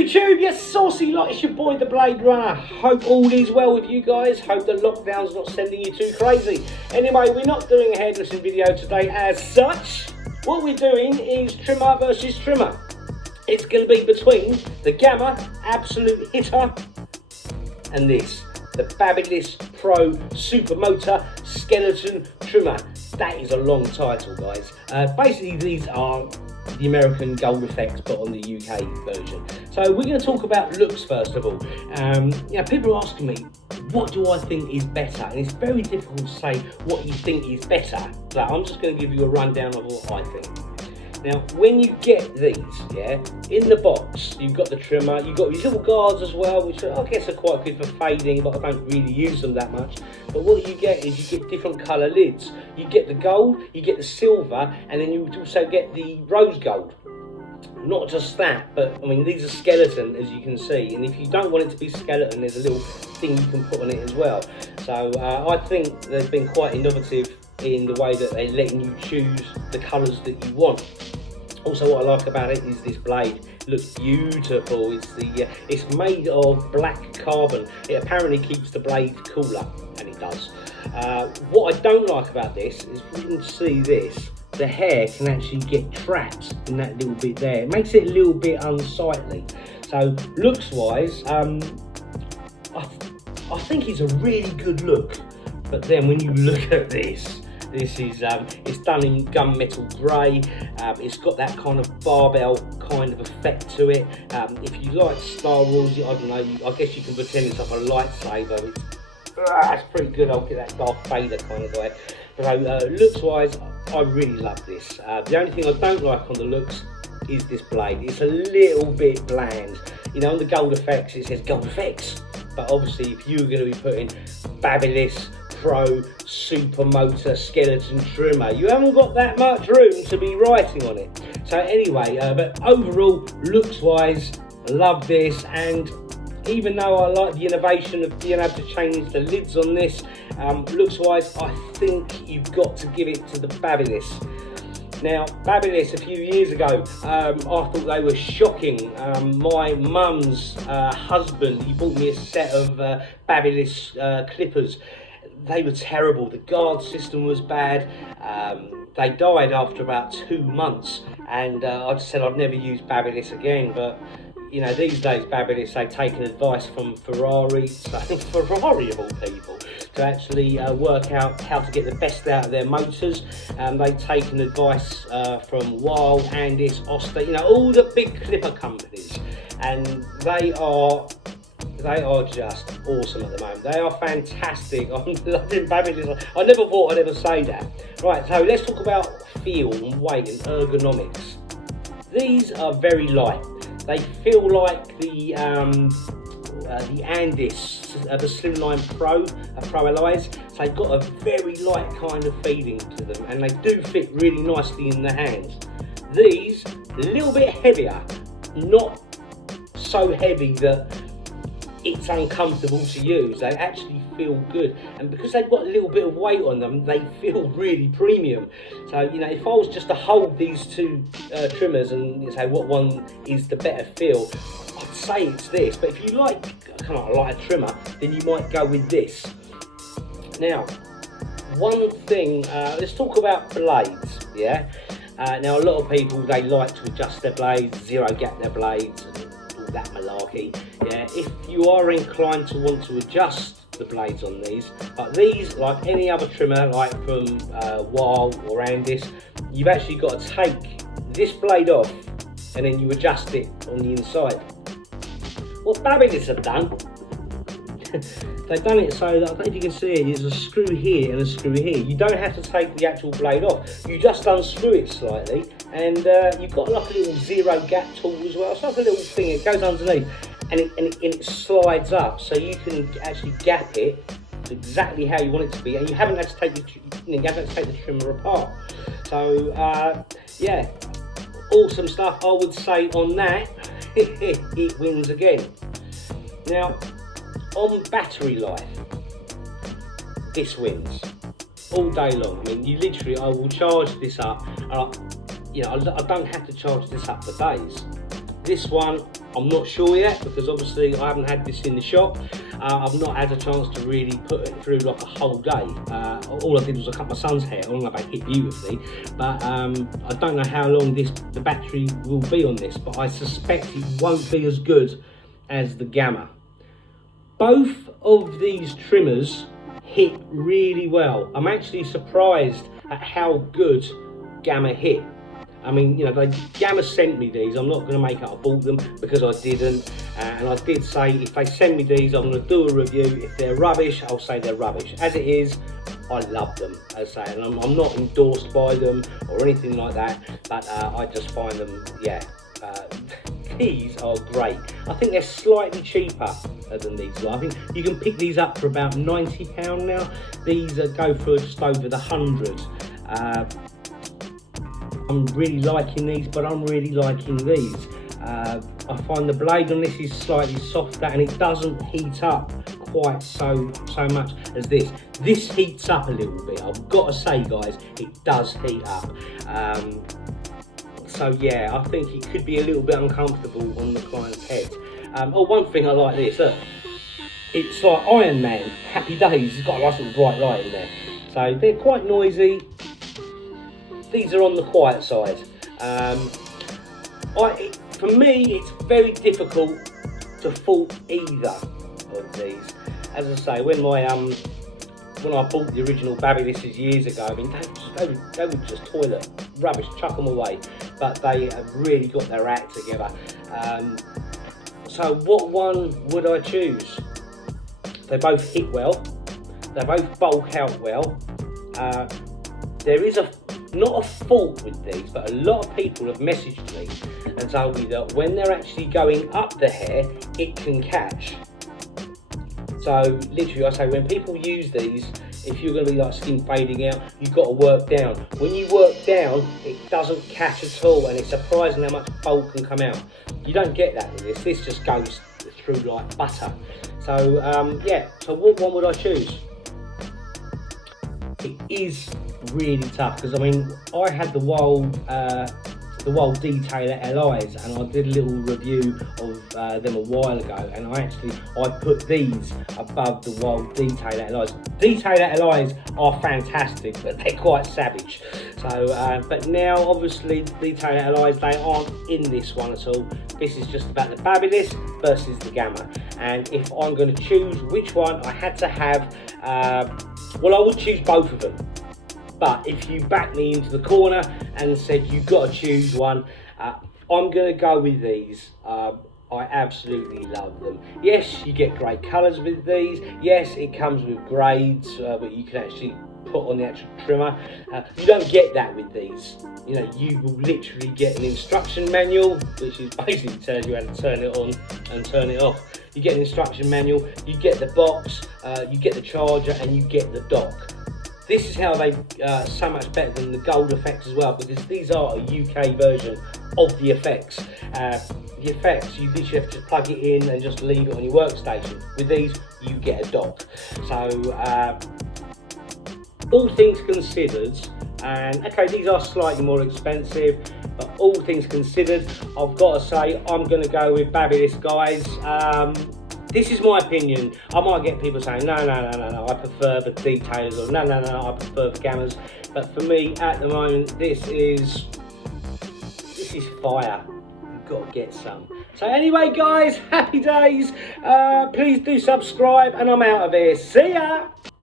YouTube, you saucy lot, it's your boy the Blade Runner. Hope all is well with you guys. Hope the lockdown's not sending you too crazy. Anyway, we're not doing a hairdressing video today as such. What we're doing is trimmer versus trimmer. It's going to be between the Gamma Absolute Hitter and this, the Babyliss Pro Supermotor Skeleton Trimmer. That is a long title, guys. Basically, these are the American Gold Effects, but on the UK version. So we're going to talk about looks first of all. People are asking me, what do I think is better? And it's very difficult to say what you think is better. So I'm just going to give you a rundown of what I think. Now, when you get these, in the box, you've got the trimmer, you've got these little guards as well, which I guess are quite good for fading, but I don't really use them that much. But what you get is you get different colour lids. You get the gold, you get the silver, and then you also get the rose gold. Not just that, but I mean, these are skeleton, as you can see, and if you don't want it to be skeleton, there's a little thing you can put on it as well. So I think they've been quite innovative in the way that they're letting you choose the colours that you want. Also, what I like about it is this blade. It looks beautiful. It's made of black carbon. It apparently keeps the blade cooler, and it does. What I don't like about this is, you can see this, the hair can actually get trapped in that little bit there. It makes it a little bit unsightly. So looks wise, I think it's a really good look. But then when you look at this is it's done in gunmetal grey. It's got that kind of barbell kind of effect to it. If you like Star Wars, I don't know, I guess you can pretend it's like a lightsaber. It's pretty good. I'll get that Darth Vader kind of guy. So looks wise, I really love this. The only thing I don't like on the looks is this blade. It's a little bit bland. You know, on the Gold Effects it says Gold Effects, but obviously if you're going to be putting Babyliss Pro Supermotor Skeleton Trimmer, you haven't got that much room to be writing on it. So anyway, but overall, looks wise, love this. And even though I like the innovation of being able to change the lids on this, looks wise, I think you've got to give it to the Babyliss. Now, Babyliss a few years ago, I thought they were shocking. My mum's husband, he bought me a set of Babyliss clippers. They were terrible. The guard system was bad. They died after about 2 months, and I just said I'd never use Babyliss again. But you know, these days Babyliss, they've taken advice from Ferrari, Ferrari of all people, to actually work out how to get the best out of their motors. They've taken advice from Wild, Andis, Oster, you know, all the big clipper companies, and they are just awesome at the moment. They are fantastic. I'm loving Babyliss. I never thought I'd ever say that. Right, so let's talk about feel and weight and ergonomics. These are very light. They feel like the Andis, the Slimline Pro Alloys. So they've got a very light kind of feeling to them, and they do fit really nicely in the hands. These, a little bit heavier, not so heavy that it's uncomfortable to use. They actually feel good, and because they've got a little bit of weight on them, they feel really premium. So you know, if I was just to hold these two trimmers and say what one is the better feel, I'd say it's this. But if you like kind of like a trimmer, then you might go with this. Now, one thing, let's talk about blades. Now a lot of people, they like to adjust their blades, zero gap their blades, that malarkey. If you are inclined to want to adjust the blades on these, but these, like any other trimmer, like from Wild or Andis, you've actually got to take this blade off and then you adjust it on the inside. What Babyliss have done, they've done it so that, I don't know if you can see it, there's a screw here and a screw here. You don't have to take the actual blade off, you just unscrew it slightly, and you've got like a little zero gap tool as well. It's like a little thing, it goes underneath and it slides up, so you can actually gap it to exactly how you want it to be, and you haven't had to take the trimmer apart. So yeah, awesome stuff. I would say on that it wins again. Now, on battery life, this wins all day long. I mean, you literally, I will charge this up. You know, I don't have to charge this up for days. This one, I'm not sure yet, because obviously I haven't had this in the shop. I've not had a chance to really put it through like a whole day. All I did was I cut my son's hair. I don't know if it hit beautifully, but I don't know how long the battery will be on this, but I suspect it won't be as good as the Gamma. Both of these trimmers hit really well. I'm actually surprised at how good Gamma hit. I mean, you know, Gamma sent me these. I'm not going to make out I bought them, because I didn't. And I did say if they send me these, I'm going to do a review. If they're rubbish, I'll say they're rubbish. As it is, I love them, as I say, and I'm not endorsed by them or anything like that. But I just find them, yeah. These are great. I think they're slightly cheaper than these. I think you can pick these up for about £90 now. These go for just over the 100. I'm really liking these, but I'm really liking these. I find the blade on this is slightly softer, and it doesn't heat up quite so much as this. This heats up a little bit. I've got to say, guys, it does heat up. So yeah, I think it could be a little bit uncomfortable on the client's head. Oh, one thing I like this, look, it's like Iron Man, Happy Days. It's got a nice little bright light in there. So they're quite noisy. These are on the quiet side. For me, it's very difficult to fault either of these. As I say, when I bought the original Babylisses years ago, I mean, they were just toilet rubbish, chuck them away. But they have really got their act together. So what one would I choose? They both hit well. They both bulk out well. There is not a fault with these, but a lot of people have messaged me and told me that when they're actually going up the hair, it can catch. So literally, I say, when people use these, if you're going to be like skin fading out, you've got to work down. When you work down, it doesn't catch at all, and it's surprising how much bulk can come out. You don't get that with this. This just goes through like butter. So yeah, so what one would I choose? It is really tough, because I mean, I had the Wild Detailer LIs, and I did a little review of them a while ago, and I put these above the Wild Detailer LIs. Detailer LIs are fantastic, but they're quite savage. So, but now obviously Detailer LIs, they aren't in this one at all. This is just about the Babyliss versus the Gamma. And if I'm going to choose which one, I had to have, well, I would choose both of them. But if you backed me into the corner and said you've got to choose one, I'm going to go with these. I absolutely love them. Yes, you get great colours with these. Yes, it comes with grades, but you can actually put on the actual trimmer. You don't get that with these. You know, you will literally get an instruction manual, which is basically tells you how to turn it on and turn it off. You get an instruction manual, you get the box, you get the charger, and you get the dock. This is how they so much better than the gold effects as well, because these are a UK version of the effects. The effects, you literally have to just plug it in and just leave it on your workstation. With these, you get a dock. So, all things considered, and okay, these are slightly more expensive, but all things considered, I've got to say, I'm going to go with Babyliss, guys. This is my opinion. I might get people saying, no, I prefer the Detailers, or no, I prefer the Gammas. But for me, at the moment, this is fire. You've got to get some. So anyway, guys, happy days. Please do subscribe, and I'm out of here. See ya.